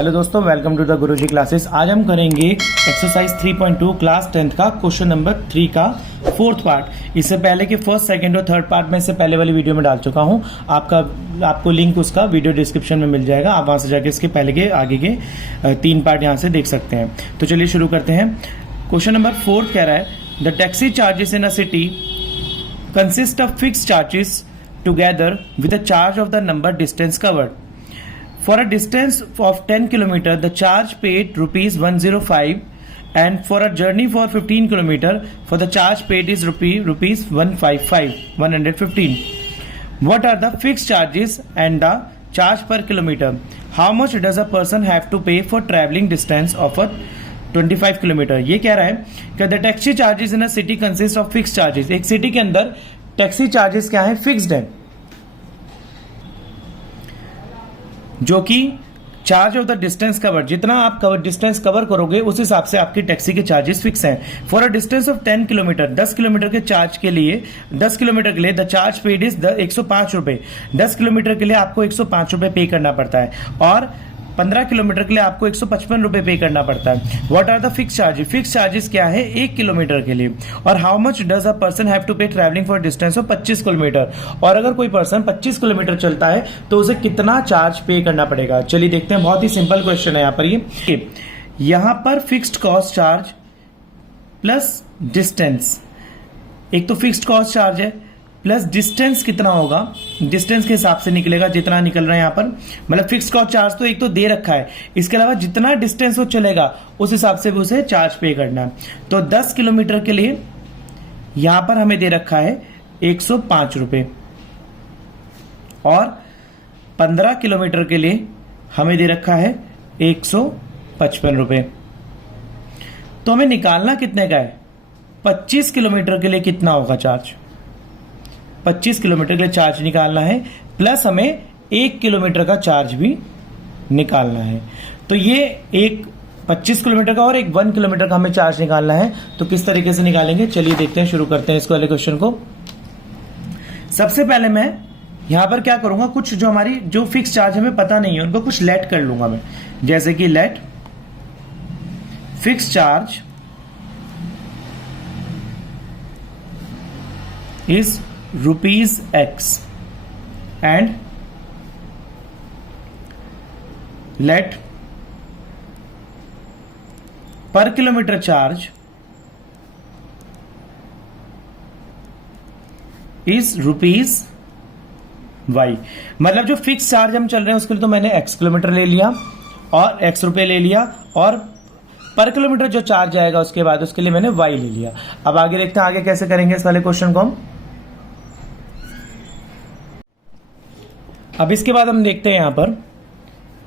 Hello दोस्तों, welcome to the Guruji classes. आज हम करेंगे एक्सरसाइज 3.2 क्लास 10th का क्वेश्चन नंबर 3 का फोर्थ पार्ट। इससे पहले के फर्स्ट, सेकंड और थर्ड पार्ट में इससे पहले वाली वीडियो में डाल चुका हूं। आपको लिंक उसका वीडियो डिस्क्रिप्शन में मिल जाएगा। आप वहां से जाके इसके पहले के आगे के 3 पार्ट यहां से देख सकते हैं। तो चलिए शुरू करते हैं। क्वेश्चन नंबर 4 कह रहा है the taxi charges in a city consist of fixed charges together with the charge of the number distance covered. For a distance of 10 km, the charge paid rupees 105, and for a journey for 15 km, for the charge paid is rupees 115. What are the fixed charges and the charge per kilometer? How much does a person have to pay for traveling distance of a 25 km? ये कह रहा है कि the taxi charges in a city consist of fixed charges। एक city के अंदर taxi charges क्या है? फिक्स्ड है, जो कि charge of the distance cover, जितना आप डिस्टेंस कवर करोगे उस हिसाब से आपकी टैक्सी के चार्जेस फिक्स हैं। For a distance of 10 kilometre, 10 kilometre के चार्ज के लिए 10 किलोमीटर के लिए द चार्ज पेड इज 105 रुपए। 10 किलोमीटर के लिए आपको 105 रुपए पे करना पड़ता है और 15 किलोमीटर के लिए आपको 155 रुपए पे करना पड़ता है। What are the fix charges? Fix charges क्या है 1 किलोमीटर के लिए? और how much does a person have to pay travelling for distance of 25 kilometre? और अगर कोई पर्सन 25 किलोमीटर चलता है तो उसे कितना चार्ज पे करना पड़ेगा? चलिए देखते हैं। बहुत ही सिंपल क्वेश्चन है यहाँ पर। ये यहां पर fixed cost charge plus distance, एक तो फिक्स्ड कॉस्ट चार्ज है प्लस डिस्टेंस कितना होगा, डिस्टेंस के हिसाब से निकलेगा जितना निकल रहा है यहाँ पर। मतलब फिक्स्ड कॉस्ट चार्ज तो एक तो दे रखा है, इसके अलावा जितना डिस्टेंस वो चलेगा उस हिसाब से भी उसे चार्ज पे करना है। तो 10 किलोमीटर के लिए यहां पर हमें दे रखा है 105 रुपए और 15 किलोमीटर के लिए हमें दे रखा है 155 रुपए। तो हमें निकालना कितने का है? 25 किलोमीटर के लिए कितना होगा चार्ज? 25 किलोमीटर के लिए चार्ज निकालना है, प्लस हमें 1 किलोमीटर का चार्ज भी निकालना है। तो ये एक 25 किलोमीटर का और एक 1 किलोमीटर का हमें चार्ज निकालना है। तो किस तरीके से निकालेंगे चलिए देखते हैं, शुरू करते हैं इसको वाले क्वेश्चन को। सबसे पहले मैं यहां पर क्या करूंगा, कुछ जो हमारी जो फिक्स चार्ज हमें पता नहीं है उनको कुछ लेट कर लूंगा मैं। जैसे कि let fix charge is ₹X and let per kilometer charge is ₹Y। मतलब जो फिक्स चार्ज हम चल रहे हैं उसके लिए तो मैंने X किलोमीटर ले लिया और X रुपए ले लिया, और पर किलोमीटर जो चार्ज आएगा उसके बाद उसके लिए मैंने Y ले लिया। अब आगे देखते हैं आगे कैसे करेंगे इस वाले क्वेश्चन को हम। अब इसके बाद हम देखते हैं यहां पर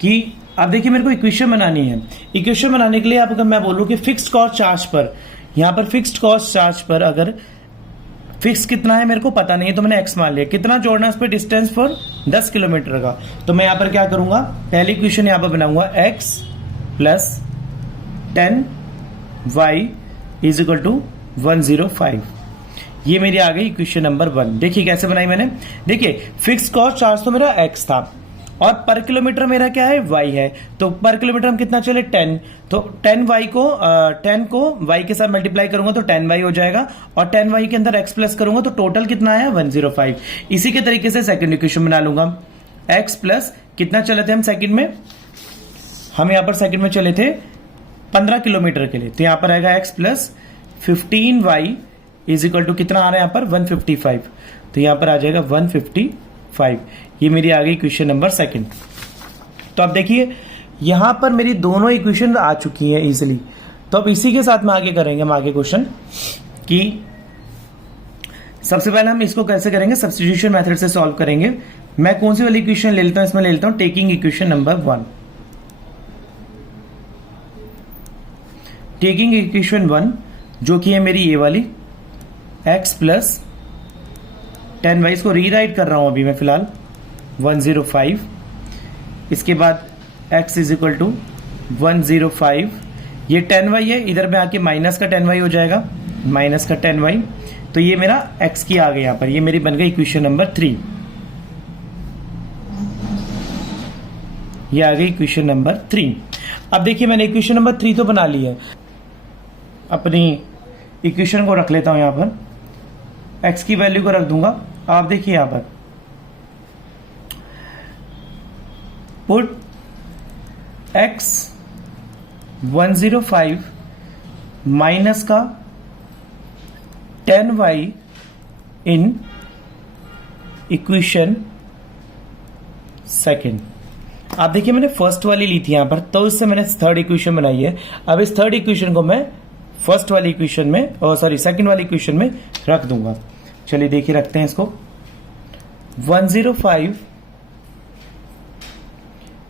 कि अब देखिए मेरे को इक्वेशन बनानी है। इक्वेशन बनाने के लिए आप अगर मैं बोलूं कि फिक्स्ड कॉस्ट चार्ज पर, यहां पर फिक्स्ड कॉस्ट चार्ज पर अगर फिक्स कितना है मेरे को पता नहीं है तो मैंने x मान लिया। कितना जोड़ना है उस पर? डिस्टेंस फॉर 10 किलोमीटर का। तो मैं यहां पर क्या करूंगा, पहली इक्वेशन यहां पर बनाऊंगा x plus 10y is equal to 105। ये मेरी आ गई इक्वेशन नंबर 1। देखिए कैसे बनाई मैंने। देखिए फिक्स्ड कॉस्ट चार्ज तो मेरा x था और पर किलोमीटर मेरा क्या है? y है। तो पर किलोमीटर हम कितना चले? 10। तो 10 को y के साथ मल्टीप्लाई करूंगा तो 10y हो जाएगा, और 10y के अंदर x प्लस करूंगा तो टोटल कितना आया? 105। इसी के तरीके से सेकंड इक्वेशन बना लूंगा। x प्लस कितना चले थे हम सेकंड में? हम यहां पर सेकंड में चले थे 15 किलोमीटर के लिए, तो यहां पर आएगा x plus 15y is equal to कितना आ रहा है यहाँ पर? 155। तो यहां पर आ जाएगा 155। ये मेरी आ गई इक्वेशन नंबर सेकंड। तो अब देखिए यहां पर मेरी दोनों इक्वेशन आ चुकी हैं इजीली। तो अब इसी के साथ में आगे करेंगे हम आगे क्वेश्चन कि सबसे पहले हम इसको कैसे करेंगे, सब्स्टिट्यूशन मेथड से सॉल्व करेंगे। मैं कौन सी वाली इक्वेशन ले लेता हूं? इसमें ले लेता हूं taking equation number 1। Taking equation 1 जो कि है मेरी ये वाली x प्लस 10y, इसको रीराइट कर रहा हूं अभी मैं फिलहाल 105। इसके बाद x इज इक्वल टू 105। ये 10y है, इधर में आके माइनस का 10y हो जाएगा, माइनस का 10y। तो ये मेरा x की आ गई यहां पर, ये मेरी बन गई इक्वेशन नंबर 3। ये आ गई इक्वेशन नंबर 3। अब देखिए मैंने इक्वेशन नंबर 3 तो बना ली है, अपनी इक्वेशन को रख लेता हूं यहां पर, x की वैल्यू को रख दूंगा। आप देखिए यहां पर पुट x 105 माइनस का 10y इन इक्वेशन सेकेंड। आप देखिए मैंने फर्स्ट वाली ली थी यहां पर, तो इससे मैंने थर्ड इक्वेशन बनाई है। अब इस थर्ड इक्वेशन को मैं फर्स्ट वाली इक्वेशन में, और सॉरी सेकंड वाली इक्वेशन में रख दूंगा। चलिए देखिए रखते हैं इसको। 105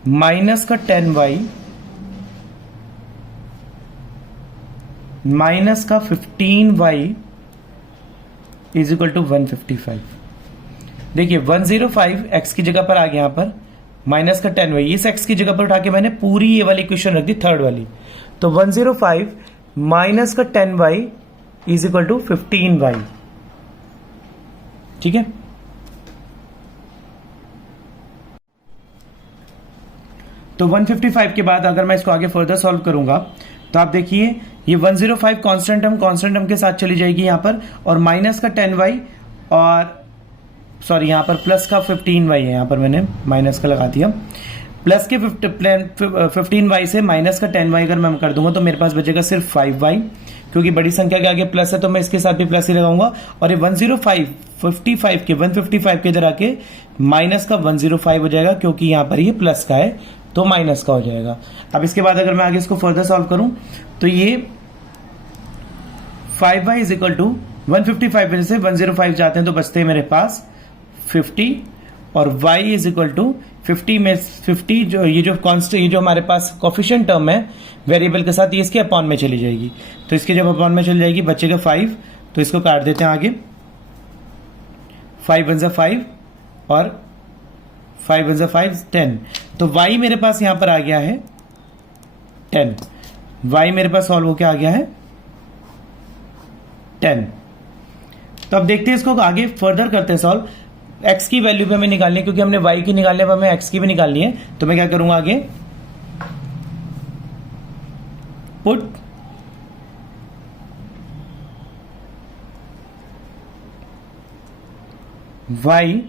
माइनस का 10y माइनस का 15y इज इक्वल टू 155। देखिए 105 x की जगह पर आ गया यहां पर, माइनस का 10y, इस x की जगह पर उठा के मैंने पूरी ये वाली इक्वेशन रख दी थर्ड वाली। तो 105 माइनस का 10y is equal to 15y। ठीक है, तो 155 के बाद अगर मैं इसको आगे फर्दर सॉल्व करूंगा तो आप देखिए ये 105 कांस्टेंट टर्म के साथ चली जाएगी यहां पर, और माइनस का 10y और सॉरी यहां पर प्लस का 15y है, यहां पर मैंने माइनस का लगा दिया। प्लस के 15y से माइनस का 10y अगर मैं कर दूंगा तो मेरे पास बचेगा सिर्फ 5y, क्योंकि बड़ी संख्या के आगे प्लस है तो मैं इसके साथ भी प्लस ही लगाऊंगा। और ये 155 के इधर आके माइनस का 105 हो जाएगा, क्योंकि यहां पर ये प्लस का है तो माइनस का हो जाएगा। अब इसके बाद अगर मैं आगे इसको फर्दर सॉल्व करूं तो ये 5y इज इक्वल टू 155 में से 105 जाते हैं तो बचते हैं मेरे पास 50, और y इज इक्वल टू 50 में 50 जो ये जो कांस्टेंट, ये जो हमारे पास कोफिशिएंट टर्म है वेरिएबल के साथ, ये इसके अपॉन में चली जाएगी। तो इसके जब अपॉन में चली जाएगी बचेगा 5, तो इसको काट देते हैं आगे। 5 1 5 और 5 1 5 10, तो y मेरे पास यहां पर आ गया है 10। y मेरे पास सॉल्व होकर आ गया है 10। तो अब देखते हैं इसको आगे फर्दर करते हैं सॉल्व। x की वैल्यू भी हमें निकालनी है, क्योंकि हमने y की निकालने पर हमें x की भी निकालनी है। तो मैं क्या करूंगा आगे, put y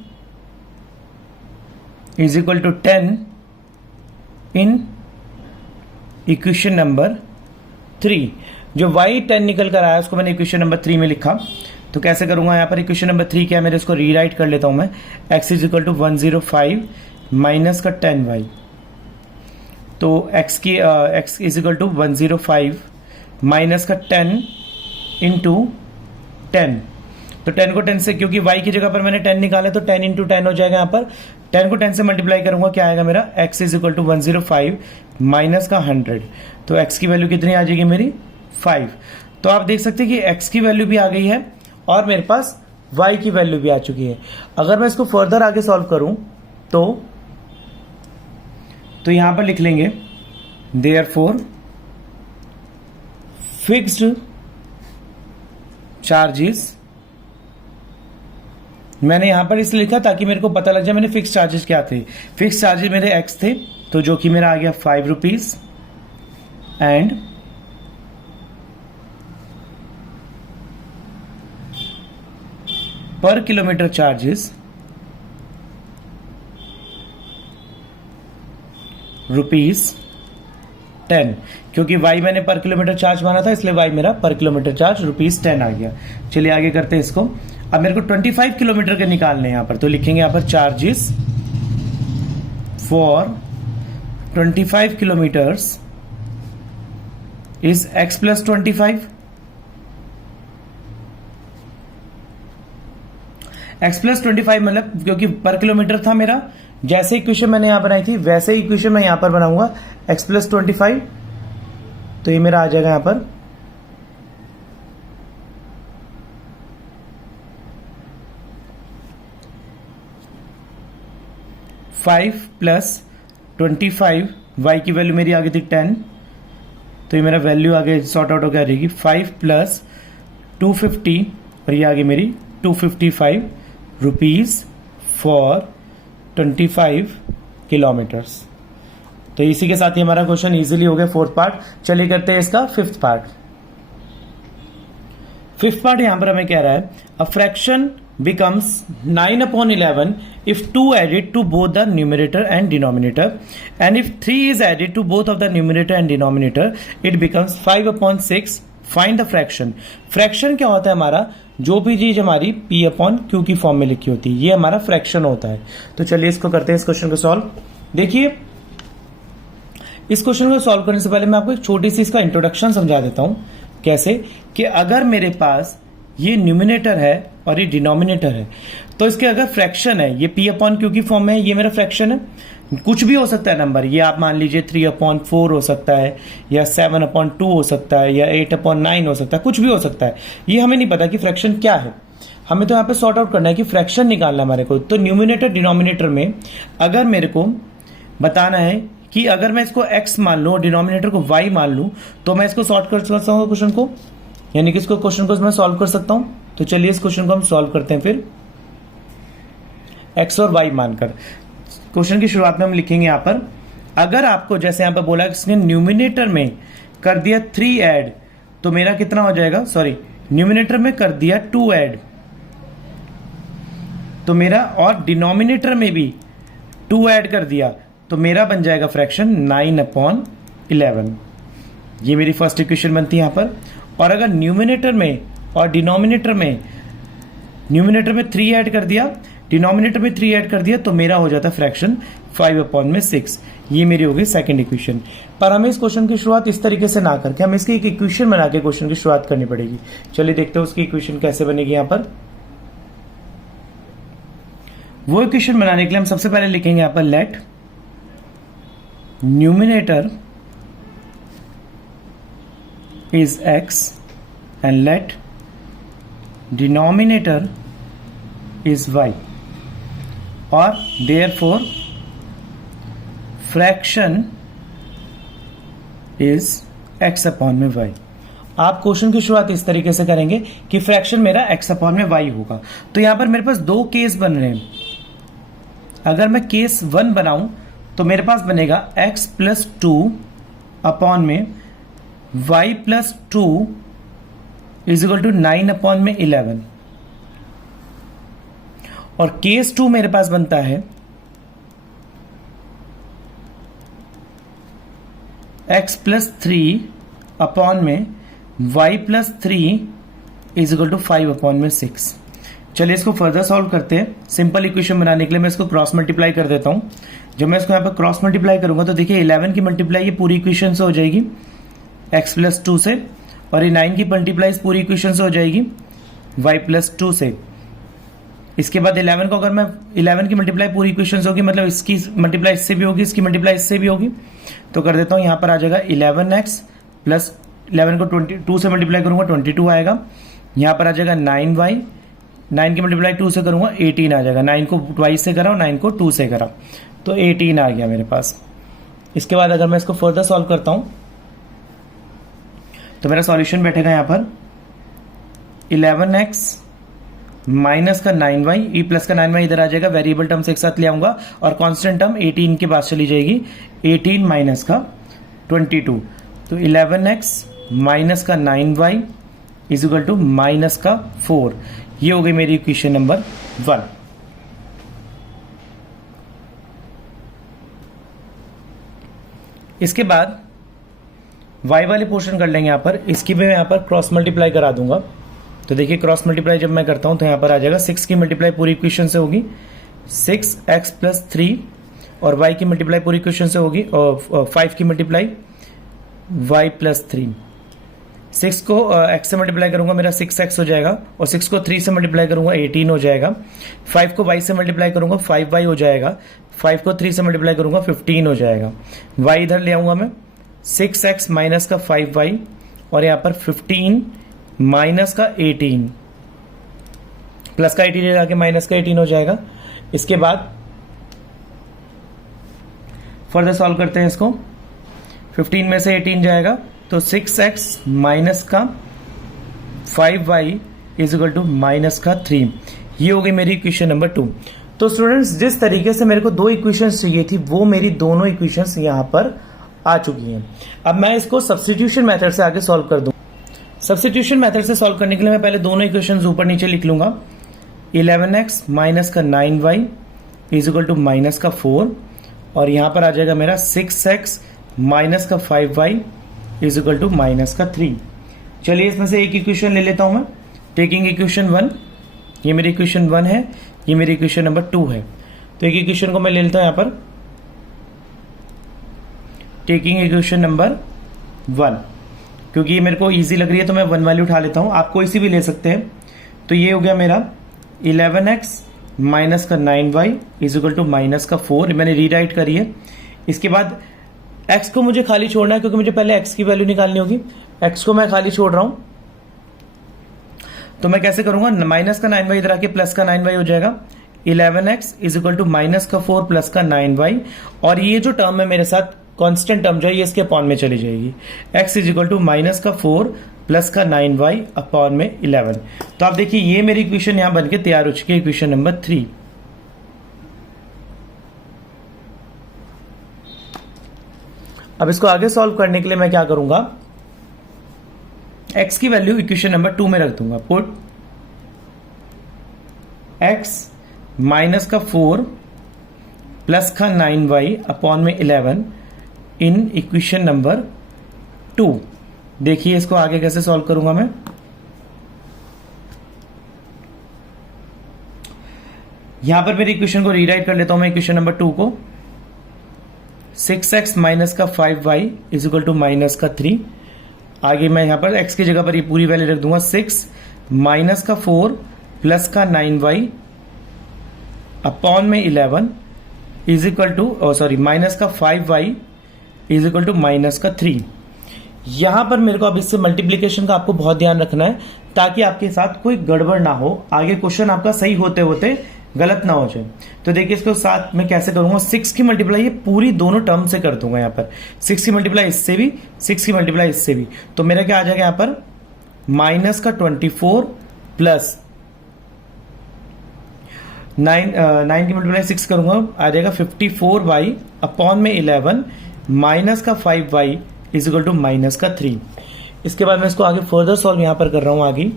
is equal to 10 in equation number 3। जो y 10 निकल कर आया उसको मैंने इक्वेशन नंबर 3 में लिखा। तो कैसे करूंगा, यहां पर इक्वेशन नंबर 3 क्या है मेरे, इसको रीराइट कर लेता हूं मैं। x is equal to 105 minus का 10y, तो x is equal to 105 minus का 10 इंटू 10। तो 10 को 10 से, क्योंकि y की जगह पर मैंने 10 निकाला तो 10 इंटू 10 हो जाएगा। यहाँ पर 10 को 10 से मल्टीप्लाई करूंगा, क्या आएगा मेरा, x is equal to 105 minus का 100। तो x की वैल्यू कितनी आ जाएगी मेरी, 5। तो आप देख सकते हैं कि x की वैल्यू भी आ गई है और मेरे पास y की वैल्यू भी आ चुकी है। अगर मैं इसको फर्दर आगे सॉल्व करूं तो यहां पर लिख लेंगे देयरफॉर फिक्स्ड चार्जेस। मैंने यहां पर इसलिए लिखा ताकि मेरे को पता लग जाए मैंने फिक्स चार्जेस क्या थे। फिक्स चार्जेस मेरे x थे, तो जो कि मेरा आ गया 5 रुपीज, एंड पर किलोमीटर चार्जेस ₹10, क्योंकि y मैंने पर किलोमीटर चार्ज माना था इसलिए y मेरा पर किलोमीटर चार्ज ₹10 आ गया। चलिए आगे करते हैं इसको। अब मेरे को 25 किलोमीटर के निकालने हैं यहां पर, तो लिखेंगे यहां पर charges for 25 kilometres is x plus 25। x plus 25 मतलब, क्योंकि पर किलोमीटर था मेरा, जैसे इक्वेशन मैंने यहां बनाई थी वैसे इक्वेशन मैं यहां पर बनाऊंगा x प्लस 25। तो ये मेरा आ जाएगा यहां पर 5 प्लस 25, y की वैल्यू मेरी आ गई थी 10, तो ये मेरा वैल्यू आगे सॉर्ट आउट होकर आ जाएगी 5 प्लस 250, और ये आ गई मेरी 255 रुपीज फॉर 25 किलोमीटर्स। तो इसी के साथ ही हमारा क्वेश्चन इजीली हो गया फोर्थ पार्ट। चलिए करते हैं इसका फिफ्थ पार्ट। फिफ्थ पार्ट यहां पर हमें कह रहा है a fraction becomes 9/11 if 2 added to both the numerator and denominator, and if 3 is added to both of the numerator and denominator it becomes 5/6. Find the fraction. Fraction क्या होता है हमारा, जो भी चीज हमारी P/Q की फॉर्म में लिखी होती है ये हमारा फ्रैक्शन होता है। तो चलिए इसको करते हैं, इस क्वेश्चन को सॉल्व। देखिए इस क्वेश्चन को सॉल्व करने से पहले मैं आपको एक छोटी सी इसका इंट्रोडक्शन समझा देता हूं। कैसे कि अगर मेरे पास ये न्यूमिनेटर है और ये डिनोमिनेटर है, तो इसके अगर फ्रैक्शन है, ये P/Q की फॉर्म में है, ये मेरा फ्रैक्शन है। कुछ भी हो सकता है नंबर, ये आप मान लीजिए 3/4 हो सकता है, या 7/2 हो सकता है, या 8/9 हो सकता है, कुछ भी हो सकता है। ये हमें नहीं पता कि फ्रैक्शन क्या है, हमें तो यहाँ पे सॉर्ट आउट करना है कि फ्रैक्शन निकालना है हमारे को। तो न्यूमिनेटर डिनोमिनेटर में अगर मेरे को बताना है कि अगर मैं इसको x मान लूं और डिनोमिनेटर को y मान लूं, तो मैं इसको सॉर्ट कर सकता हूं क्वेश्चन को, यानी कि इसको क्वेश्चन को मैं सॉल्व कर सकता हूं। तो चलिए इस क्वेश्चन को हम सॉल्व करते हैं फिर x और y मानकर। क्वेश्चन की शुरुआत में हम लिखेंगे यहां पर, अगर आपको जैसे यहां पर बोला इसने न्यूमिनेटर में कर दिया 3 ऐड, तो मेरा कितना हो जाएगा, सॉरी न्यूमिनेटर में कर दिया 2 ऐड, तो मेरा, और डिनोमिनेटर में भी 2 ऐड कर दिया, तो मेरा बन जाएगा फ्रैक्शन 9/11। ये मेरी फर्स्ट इक्वेशन बनती है यहां पर। और अगर न्यूमिनेटर में और डिनोमिनेटर में, न्यूमिनेटर में 3 ऐड कर दिया, डिनोमिनेटर में 3 ऐड कर दिया, तो मेरा हो जाता है फ्रैक्शन 5/6। ये मेरी होगी सेकंड इक्वेशन। पर हमें इस क्वेश्चन की शुरुआत इस तरीके से ना करके हमें इसकी एक इक्वेशन बना के क्वेश्चन की शुरुआत करनी पड़ेगी। चलिए देखते हैं उसकी इक्वेशन कैसे बनेगी। यहां पर वो इक्वेशन बनाने के लिए हम सबसे पहले लिखेंगे यहां पर let numerator is x and let denominator is y, or therefore fraction is x/y। आप क्वेश्चन की शुरुआत इस तरीके से करेंगे कि फ्रैक्शन मेरा x/y होगा। तो यहां पर मेरे पास दो केस बन रहे हैं। अगर मैं केस 1 बनाऊं तो मेरे पास बनेगा x+2 अपॉन में y+2 = 9/11, और केस 2 मेरे पास बनता है x+3 अपॉन में y+3 = 5/6। चलिए इसको फर्दर सॉल्व करते हैं। सिंपल इक्वेशन बनाने के लिए मैं इसको क्रॉस मल्टीप्लाई कर देता हूं। जब मैं इसको यहां पर क्रॉस मल्टीप्लाई करूंगा तो देखिए 11 की मल्टीप्लाई ये पूरी इक्वेशन से हो जाएगी x+2 से, और ये 9 की मल्टीप्लाई पूरी इक्वेशन से हो जाएगी y+2 से। इसके बाद 11 को, अगर मैं 11 की मल्टीप्लाई पूरी इक्वेशन से होगी, मतलब इसकी मल्टीप्लाई इससे भी होगी, इसकी मल्टीप्लाई इससे भी होगी, तो कर देता हूं। यहां पर आ जाएगा 11x प्लस 11 को 22 से मल्टीप्लाई करूंगा 22 आएगा। यहां पर आ जाएगा 9y, 9 की मल्टीप्लाई 2 से करूंगा 18 आ जाएगा। 9 को 22 से करा और 9 को 2 से करा, तो 18 आ गया मेरे पास। इसके बाद अगर मैं इसको फर्दर सॉल्व करता हूं तो मेरा सॉल्यूशन बैठेगा यहां पर 11x माइनस का 9y, ई प्लस का 9y इधर आ जाएगा, वेरिएबल टर्म्स एक साथ ले आऊंगा और कांस्टेंट टर्म 18 के पास चली जाएगी, 18 माइनस का 22, तो 11x माइनस का 9y = माइनस का 4। ये हो गई मेरी इक्वेशन नंबर 1। इसके बाद y वाले पोर्शन कर लेंगे। यहां पर इसकी भी मैं यहां पर क्रॉस मल्टीप्लाई करा दूंगा। तो देखिए क्रॉस मल्टीप्लाई जब मैं करता हूं तो यहां पर आ जाएगा 6 की मल्टीप्लाई पूरी इक्वेशन से होगी 6x+3, और y की मल्टीप्लाई पूरी इक्वेशन से होगी, और 5 की मल्टीप्लाई y+3। 6 को x से मल्टीप्लाई करूंगा मेरा 6x हो जाएगा, और 6 को 3 से मल्टीप्लाई करूंगा 18 हो जाएगा। 5 को y से मल्टीप्लाई करूंगा 5y हो जाएगा। 5 को 3 से मल्टीप्लाई करूंगा 15 हो जाएगा। y इधर ले आऊंगा मैं 6x माइनस का 5y, और यहां पर 15 माइनस का 18, प्लस का 18 लगा के माइनस का 18 हो जाएगा। इसके बाद फर्दर सॉल्व करते हैं इसको। 15 में से 18 जाएगा, तो 6x माइनस का 5y = माइनस का 3। ये हो गई मेरी इक्वेशन नंबर 2। तो स्टूडेंट्स जिस तरीके से मेरे को दो इक्वेशंस चाहिए थी वो मेरी दोनों इक्वेशंस यहाँ पर आ चुकी हैं। अब मैं इसको सब्स्टिट्यूशन मेथड से आगे सॉल्व कर दूं। सब्स्टिट्यूशन मेथड से सॉल्व करने के लिए मैं पहले दोनों इक्वेशंस ऊपर नीचे लिख लूंगा। 11x माइनस का 9y is equal to minus का 4 और यहाँ पर आ जाएगा मेरा 6x माइनस का 5y is equal to minus का 3। चलिए इसमें से एक इक्वेशन ले लेता हूं मैं। टेकिंग इक्वेशन 1, ये मेरी इक्वेशन 1 है, ये मेरी इक्वेशन नंबर 2 है। तो एक इक्वेशन को मैं ले लेता हूं यहाँ पर, टेकिंग इक्वेशन नंबर 1, क्योंकि ये मेरे को इजी लग रही है तो मैं 1 वैल्यू उठा लेता हूं। आप कोई सी भी ले सकते हैं। तो ये हो गया मेरा 11x माइनस का 9y is equal to minus का 4, मैंने रीराइट करी है। इसके बाद x को मुझे खाली छोड़ना है क्योंकि मुझे पहले x की वैल्यू निकालनी होगी। x को मैं खाली छोड़ रहा हूं, तो मैं कैसे करूंगा, माइनस का 9y इधर आके प्लस का 9y हो जाएगा। 11x is equal to minus का 4 प्लस का 9y, और ये जो टर्म है मेरे साथ कांस्टेंट टर्म जो है ये इसके अपॉन में चली जाएगी। x is equal to minus का 4 प्लस का 9y अपॉन में 11। तो आप देखिए ये मेरी इक्वेशन यहां बनके तैयार हो चुकी है, इक्वेशन नंबर 3। अब इसको आगे सॉल्व करने के लिए मैं क्या करूंगा, x की वैल्यू इक्वेशन नंबर 2 में रख दूंगा। पुट x माइनस का 4 प्लस का 9y अपॉन में 11 इन इक्वेशन नंबर 2। देखिए इसको आगे कैसे सॉल्व करूंगा मैं। यहां पर मेरी इक्वेशन को रीराइट कर लेता हूं मैं, इक्वेशन नंबर 2 को। 6x माइनस का 5y is equal to minus का 3। आगे मैं यहां पर x की जगह पर ये पूरी वैल्यू रख दूंगा। 6 माइनस का 4 प्लस का 9y अपॉन में 11 is equal to sorry minus का 5y is equal to minus का 3। यहां पर मेरे को अब इससे मल्टीप्लीकेशन का आपको बहुत ध्यान रखना है ताकि आपके साथ कोई गड़बड़ ना हो, आगे क्वेश्चन आपका सही होते होते गलत ना हो जाए। तो देखिए इसको साथ में कैसे करूंगा, 6 की मल्टीप्लाई ये पूरी दोनों टर्म से कर दूंगा। यहाँ पर 6 की मल्टीप्लाई इससे भी, 6 की मल्टीप्लाई इससे भी, तो मेरा क्या आ जाएगा यहाँ पर माइनस का 24 प्लस 9 की मल्टीप्लाई 6 करूंगा, आ जाएगा 54y अपॉन में 11 माइनस का 5y is equal to minus का 3। इसके बाद मैं इसको आगे फर्दर सॉल्व यहां पर कर रहा हूं। आगे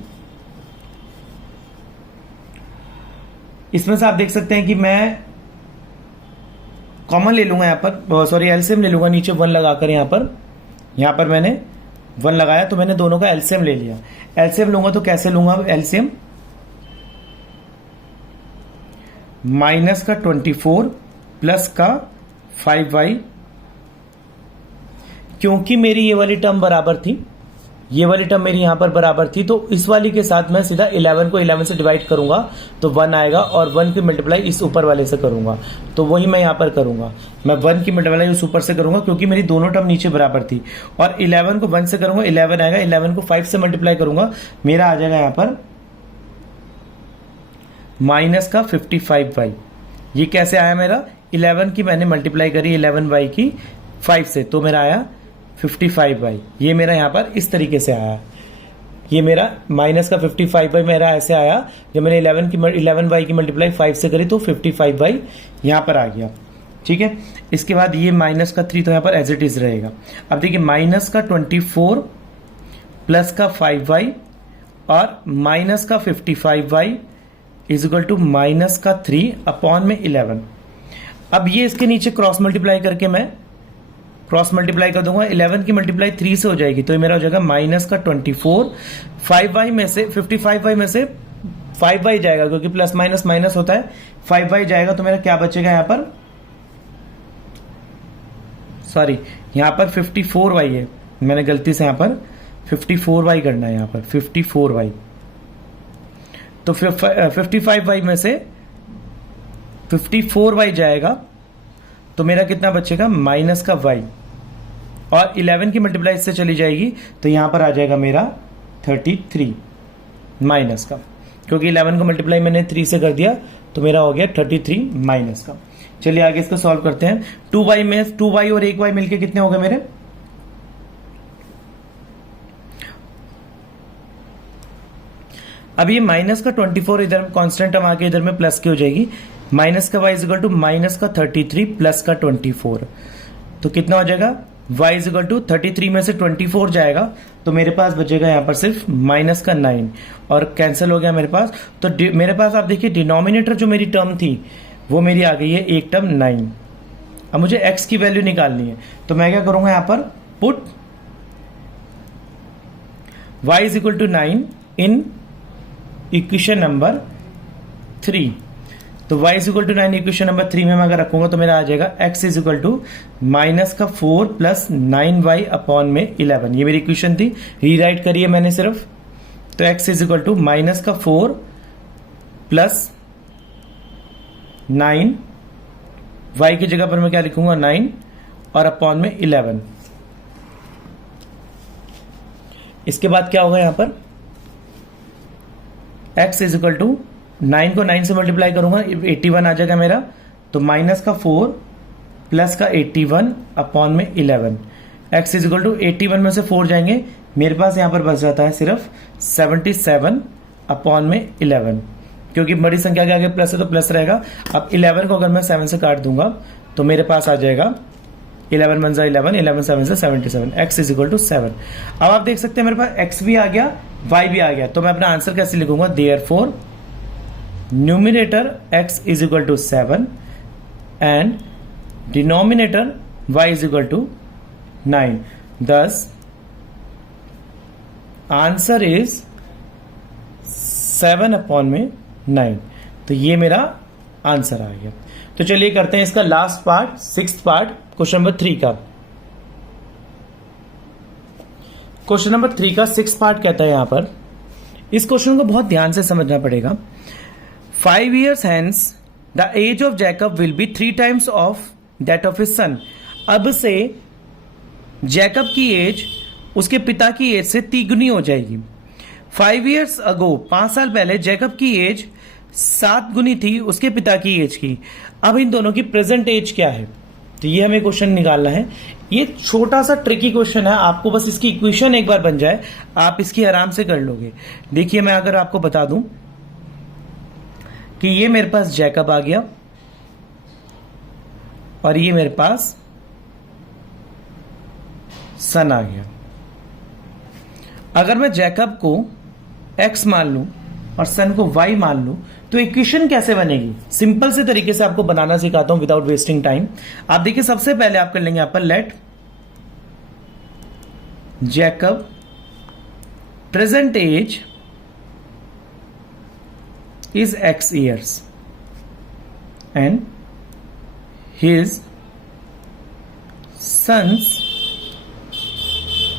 इसमें से आप देख सकते हैं कि मैं कॉमन ले लूंगा यहां पर, सॉरी एलसीएम ले लूंगा नीचे 1 लगाकर। यहां पर मैंने 1 लगाया तो मैंने दोनों का एलसीएम ले लिया। एलसीएम लूंगा तो कैसे लूंगा एलसीएम, माइनस का 24 प्लस का 5y, क्योंकि मेरी ये वाली टर्म बराबर थी, ये वाली टर्म मेरी यहां पर बराबर थी, तो इस वाली के साथ मैं सीधा 11 को 11 से डिवाइड करूंगा तो 1 आएगा, और 1 की मल्टीप्लाई इस ऊपर वाले से करूंगा, तो वही मैं यहां पर करूंगा। मैं 1 की मल्टीप्लाई उस ऊपर से करूंगा क्योंकि मेरी दोनों टर्म नीचे बराबर थी, और 11 को 1 से करूंगा 11 आएगा, 11 को 5 से मल्टीप्लाई करूंगा, मेरा आ जाएगा यहां पर माइनस का 55y। ये कैसे आया मेरा, 11 की मैंने मल्टीप्लाई करी 11y की 5 से, तो मेरा आया 55y। ये मेरा यहां पर इस तरीके से आया, ये मेरा माइनस का 55y मेरा ऐसे आया जब मैंने 11y की मल्टीप्लाई 5 से करी तो 55y यहां पर आ गया। ठीक है, इसके बाद ये माइनस का 3 तो यहां पर एज इट इज रहेगा। अब देखिए माइनस का 24 प्लस का 5y और माइनस का 55y is equal to minus का 3 अपॉन में 11। अब ये इसके नीचे क्रॉस मल्टीप्लाई करके मैं क्रॉस मल्टीप्लाई कर दूंगा, 11 की मल्टीप्लाई 3 से हो जाएगी, तो ये मेरा हो जाएगा माइनस का 24, 5y में से 55y में से 5y जाएगा क्योंकि प्लस माइनस माइनस होता है, 5y जाएगा, तो मेरा क्या बचेगा यहाँ पर, सॉरी यहाँ पर 54y है, मैंने गलती से यहाँ पर 54y करना है, यहाँ पर 54y, तो 55y में से 54y जाएगा, तो मेरा कितना बचेगा माइनस का y, और 11 की मल्टीप्लाई इससे चली जाएगी तो यहां पर आ जाएगा मेरा 33 माइनस का, क्योंकि 11 को मल्टीप्लाई मैंने 3 से कर दिया तो मेरा हो गया 33 माइनस का। चलिए आगे इसको सॉल्व करते हैं। 2y में 2y और 1y मिलके कितने हो गए मेरे, अब ये माइनस का 24 इधर कांस्टेंट टर्म आके इधर में प्लस की हो जाएगी, माइनस का y is equal to minus का 33 प्लस का 24। तो कितना हो जाएगा, y इज इक्वल टू 33 में से 24 जाएगा तो मेरे पास बचेगा यहाँ पर सिर्फ माइनस का 9 और कैंसिल हो गया मेरे पास। तो मेरे पास आप देखिए डिनोमिनेटर जो मेरी टर्म थी वो मेरी आ गई है एक टर्म 9। अब मुझे x की वैल्यू निकालनी है तो मैं क्या करूंगा यहाँ पर put y is equal to 9 in equation number 3। तो y is equal to 9 equation number 3 में मैं अगर रखूंगा तो मेरा आ जाएगा x is equal to minus का 4 प्लस 9y अपॉन में 11। ये मेरी इक्वेशन थी, रीराइट करिए मैंने सिर्फ। तो x is equal to minus का 4 प्लस 9, y की जगह पर मैं क्या लिखूंगा 9 और अपॉन में 11। इसके बाद क्या होगा यहां पर x इज इक्वल टू 9 को 9 से मल्टीप्लाई करूंगा 81 आ जाएगा मेरा। तो माइनस का 4 प्लस का 81 अपॉन में 11। x इज इक्वल टू 81 में से 4 जाएंगे, मेरे पास यहां पर बच जाता है सिर्फ 77 अपॉन में 11, क्योंकि बड़ी संख्या के आगे प्लस है तो प्लस रहेगा। अब 11 को अगर मैं 7 से काट दूंगा तो मेरे पास आ जाएगा 11 वन 11, 11 7 से 77, x इज इक्वल टू 7। अब आप देख सकते हैं मेरे पास x भी आ गया y भी आ गया। तो मैं अपना आंसर कैसे लिखूंगा, therefore numerator x is equal to 7 and denominator y is equal to 9। thus answer is 7 upon में 9। तो ये मेरा आंसर आ गया। तो चलिए करते हैं इसका last part, 6th part, question number 3 का। क्वेश्चन नंबर 3 का 6th पार्ट कहता है यहां पर, इस क्वेश्चन को बहुत ध्यान से समझना पड़ेगा। 5 years hence the age of Jacob will be 3 times of that of his son। अब से जैकब की एज उसके पिता की एज से तिगुनी हो जाएगी। 5 years ago 5 साल पहले जैकब की एज 7 गुनी थी उसके पिता की एज की। अब इन दोनों की प्रेजेंट एज क्या है, तो ये हमें क्वेश्चन निकालना है। ये छोटा सा ट्रिकी क्वेश्चन है, आपको बस इसकी इक्वेशन एक बार बन जाए आप इसकी आराम से कर लोगे। देखिए मैं अगर आपको बता दूं कि ये मेरे पास जैकब आ गया और ये मेरे पास सन आ गया। अगर मैं जैकब को x मान लूं और सन को y मान लूं तो इक्वेशन कैसे बनेगी, सिंपल से तरीके से आपको बनाना सिखाता हूं विदाउट वेस्टिंग टाइम। आप देखिए सबसे पहले आप कर लेंगे यहां पर let Jacob present age is x years and his son's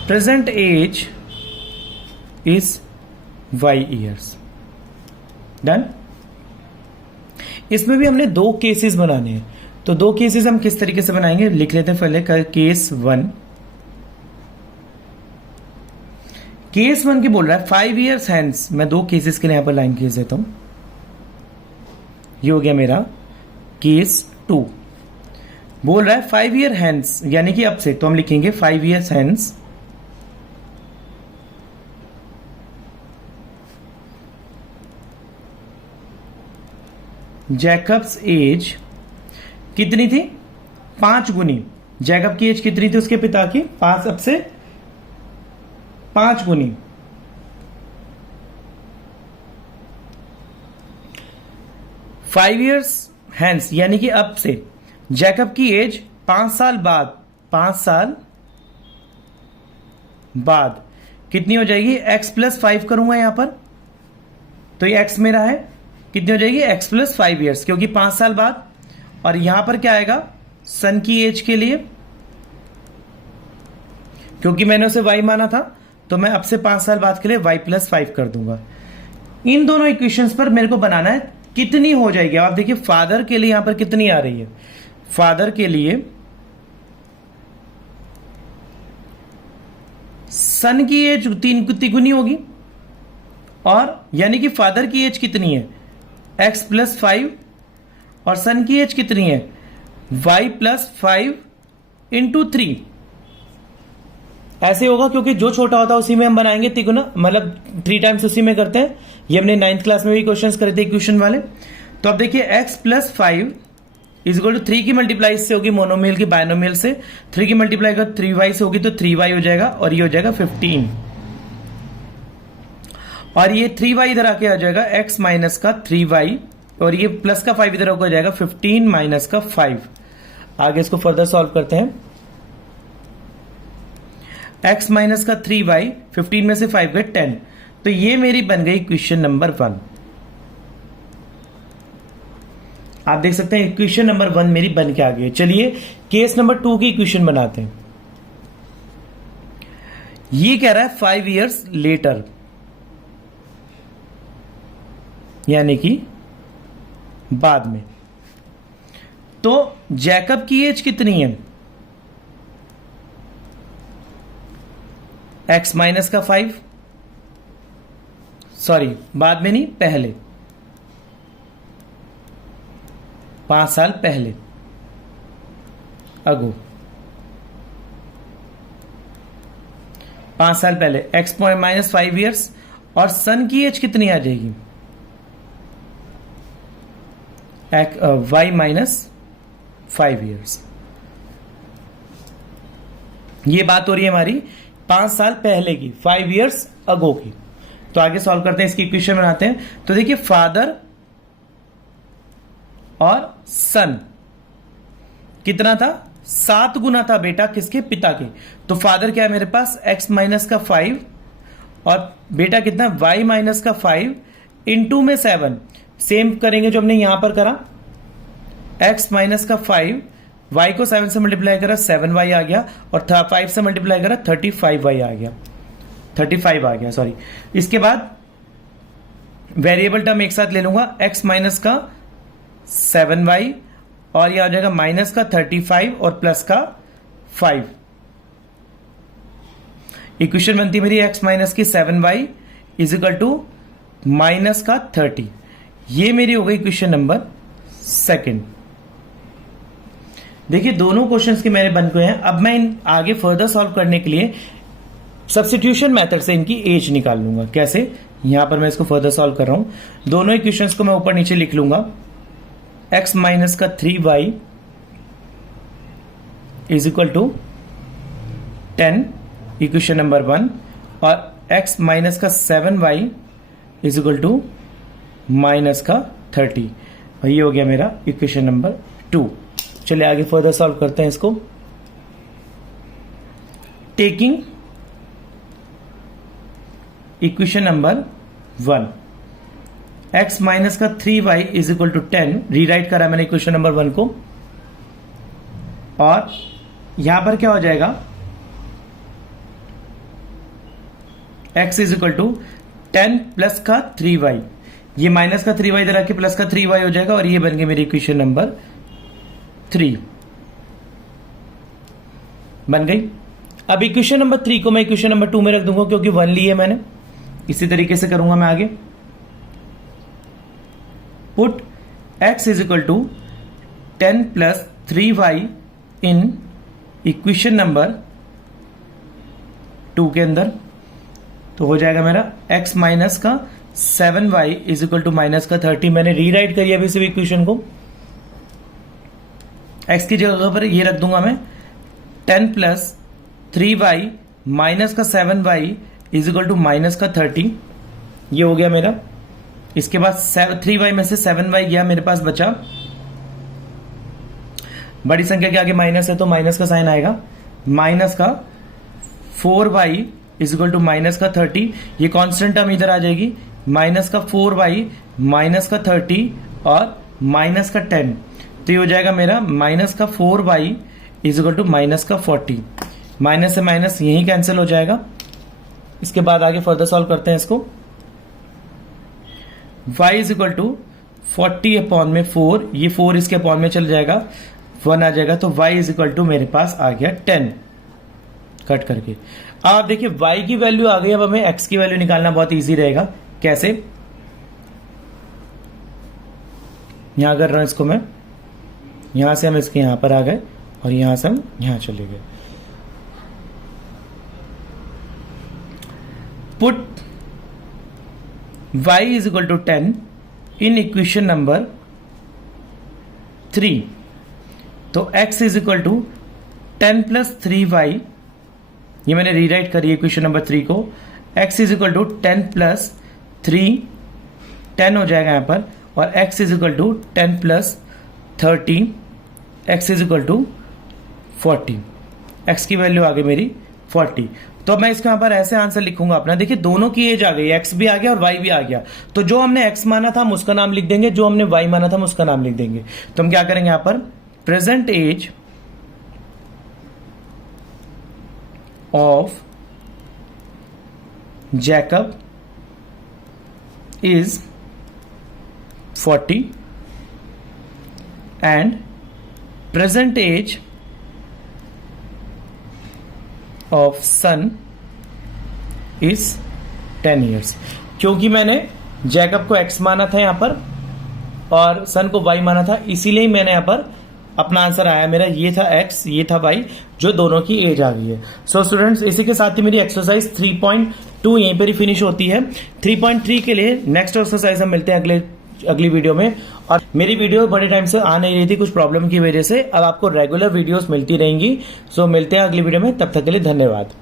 present age is y years। Done. इसमें भी हमने 2 केसेस बनाने हैं, तो 2 केसेस हम किस तरीके से बनाएंगे लिख लेते हैं पहले। केस 1, केस 1 की बोल रहा है 5 years hence। मैं 2 केसेस के लिए यहां पर लाइन खींच देता हूं। ये हो गया मेरा केस 2। बोल रहा है 5 year hence यानी कि अब से, तो हम लिखेंगे 5 years hence जैकब्स एज कितनी थी 5 गुनी। जैकब की एज कितनी थी उसके पिता की 5, अब से 5 गुनी। फाइव ईयर्स हैंस यानी कि अब से जैकब की एज 5 साल बाद, 5 साल बाद कितनी हो जाएगी, x प्लस 5 करूंगा यहां पर। तो ये x मेरा है, कितनी हो जाएगी x प्लस 5 ईयर्स, क्योंकि 5 साल बाद। और यहां पर क्या आएगा सन की एज के लिए, क्योंकि मैंने उसे y माना था तो मैं अब से 5 साल बाद के लिए y प्लस 5 कर दूंगा। इन दोनों इक्वेशंस पर मेरे को बनाना है कितनी हो जाएगी। आप देखिए फादर के लिए यहां पर कितनी आ रही है, फादर के लिए सन की एज 3 तिगुनी होगी, और यानी कि फादर की एज कितनी है x प्लस 5 और सन की एज कितनी है y प्लस 5 इंटू 3। ऐसे होगा क्योंकि जो छोटा होता है उसी में हम बनाएंगे तिगुना, मतलब 3 टाइम्स उसी में करते हैं। ये हमने 9th क्लास में भी क्वेश्चंस करे थे इक्वेशन वाले। तो अब देखिए x plus 5 is equal to 3 की मल्टीप्लाई इससे होगी मोनोमियल की बायनोमियल से, 3 की मल्टीप्लाई अगर 3y से होगी तो 3y हो जाएगा और ये हो जाएगा 15, और ये 3y इधर आके आ जाएगा x माइनस का 3y, और ये प्लस का 5 इधर हो जाएगा 15 माइनस का 5। आगे इसको फर्दर सॉल्व करते हैं। x माइनस का 3y, 15 में से 5 गए 10, तो ये मेरी बन गई इक्वेशन नंबर 1। आप देख सकते हैं इक्वेशन नंबर 1 मेरी बन के आ गई। चलिए केस नंबर 2 की इक्वेशन बनाते हैं। ये कह रहा है 5 इयर्स लेटर, यानी कि बाद में। तो जैकब की एज कितनी है? x माइनस का 5, सॉरी बाद में नहीं, पहले 5 साल पहले, अगो 5 साल पहले x माइनस 5 ईयर्स, और सन की एज कितनी आ जाएगी? y minus 5 years. ये बात हो रही है हमारी 5 साल पहले की, 5 इयर्स अगो की। तो आगे सॉल्व करते हैं, इसकी इक्वेशन बनाते हैं। तो देखिए फादर और सन कितना था? 7 गुना था बेटा किसके? पिता के। तो फादर क्या है मेरे पास? x माइनस का 5, और बेटा कितना? y माइनस का 5 इंटू में 7। सेम करेंगे जो हमने यहां पर करा, x माइनस का 5, y को 7 से मल्टीप्लाई करा 7y आ गया, और 5 से मल्टीप्लाई करा 35y आ गया, 35 आ गया सॉरी। इसके बाद वेरिएबल टर्म एक साथ ले लूंगा, x माइनस का 7y, और यह आ जाएगा माइनस का 35 और प्लस का 5। इक्वेशन बनती मेरी x माइनस की 7y is equal to minus का 30। ये मेरी हो गई इक्वेशन नंबर 2। देखिए दोनों क्वेश्चंस के मेरे बन गए हैं। अब मैं इन आगे फर्दर सॉल्व करने के लिए सब्स्टिट्यूशन मेथड से इनकी एज निकाल लूंगा। कैसे? यहां पर मैं इसको फर्दर सॉल्व कर रहा हूं। दोनों इक्वेशंस को मैं ऊपर नीचे लिख लूंगा। x माइनस का 3y is equal to 10, equation number 1, और x माइनस का 7y is equal to minus का 30। और ये हो गया मेरा इक्वेशन नंबर 2। चलिए आगे फर्दर सॉल्व करते हैं इसको। Taking equation number 1, x minus का 3y is equal to 10, rewrite करा मैंने इक्वेशन नंबर 1 को, और यहां पर क्या हो जाएगा? x is equal to 10 plus का 3y, ये माइनस का 3y इधर आके प्लस का 3y हो जाएगा, और ये बन गई मेरी इक्वेशन नंबर 3 बन गई। अब इक्वेशन नंबर 3 को मैं इक्वेशन नंबर 2 में रख दूंगा, क्योंकि 1 ली है मैंने। इसी तरीके से करूंगा मैं आगे। Put x is equal to 10 plus 3y in equation number 2 के अंदर, तो हो जाएगा मेरा x माइनस का 7y is equal to minus का 30। मैंने रीराइट करी अभी सिर्फ इक्वेशन को। x की जगह पर ये रख दूंगा मैं 10 प्लस 3y माइनस का 7y is equal to minus का 30। ये हो गया मेरा। इसके बाद 3y में से 7y गया, मेरे पास बचा, बड़ी संख्या के आगे माइनस है तो माइनस का साइन आएगा, माइनस का 4y is equal to minus का 30। ये कांस्टेंट टर्म इधर आ जाएगी, माइनस का 4y माइनस का 30 और माइनस का 10, तो ये हो जाएगा मेरा माइनस का 4y is equal to minus का 40। माइनस से माइनस यही कैंसिल हो जाएगा। इसके बाद आगे फर्दर सॉल्व करते हैं इसको। y is equal to 40 upon में 4, ये 4 इसके अपॉन में चल जाएगा, 1 आ जाएगा, तो y इज इक्वल टू मेरे पास आ गया 10 कट करके। अब आप देखिए y की वैल्यू आ गई, अब हमें x की वैल्यू निकालना बहुत इजी रहेगा। कैसे? यहां कर रहा हूं इसको मैं, यहां से हम इसके यहां पर आ गए और यहां से हम यहां चले गए। Put y is equal to 10 in equation number 3, तो x is equal to 10 plus 3y, ये मैंने रीराइट करी है क्वेश्चन नंबर 3 को, x is equal to 10 plus 3, 10 हो जाएगा यहां पर, और x is equal to 10 plus 30, x is equal to 40, x की वैल्यू आ गई मेरी 40। तो मैं इसका यहां पर ऐसे आंसर लिखूंगा अपना, देखिए दोनों की एज आ गई, x भी आ गया और y भी आ गया, तो जो हमने x माना था हम उसका नाम लिख देंगे, जो हमने y माना था हम उसका नाम लिख देंगे। तो हम क्या करेंगे यहां पर, present age of Jacob is 40 and present age of son is 10 years। क्योंकि मैंने जैकब को x माना था यहां पर और सन को y माना था, इसीलिए मैंने यहां पर अपना आंसर आया मेरा, ये था x, ये था y, जो दोनों की एज आ गई है। सो स्टूडेंट्स, इसी के साथ ही मेरी एक्सरसाइज 3.2 यहीं पर ही फिनिश होती है। 3.3 के लिए नेक्स्ट एक्सरसाइज हम मिलते हैं अगली वीडियो में। और मेरी वीडियो बड़े टाइम से आ नहीं रही थी कुछ प्रॉब्लम की वजह से, अब आपको रेगुलर वीडियोस मिलती रहेंगी। सो मिलते हैं अगली वीडियो में, तब तक के लिए धन्यवाद।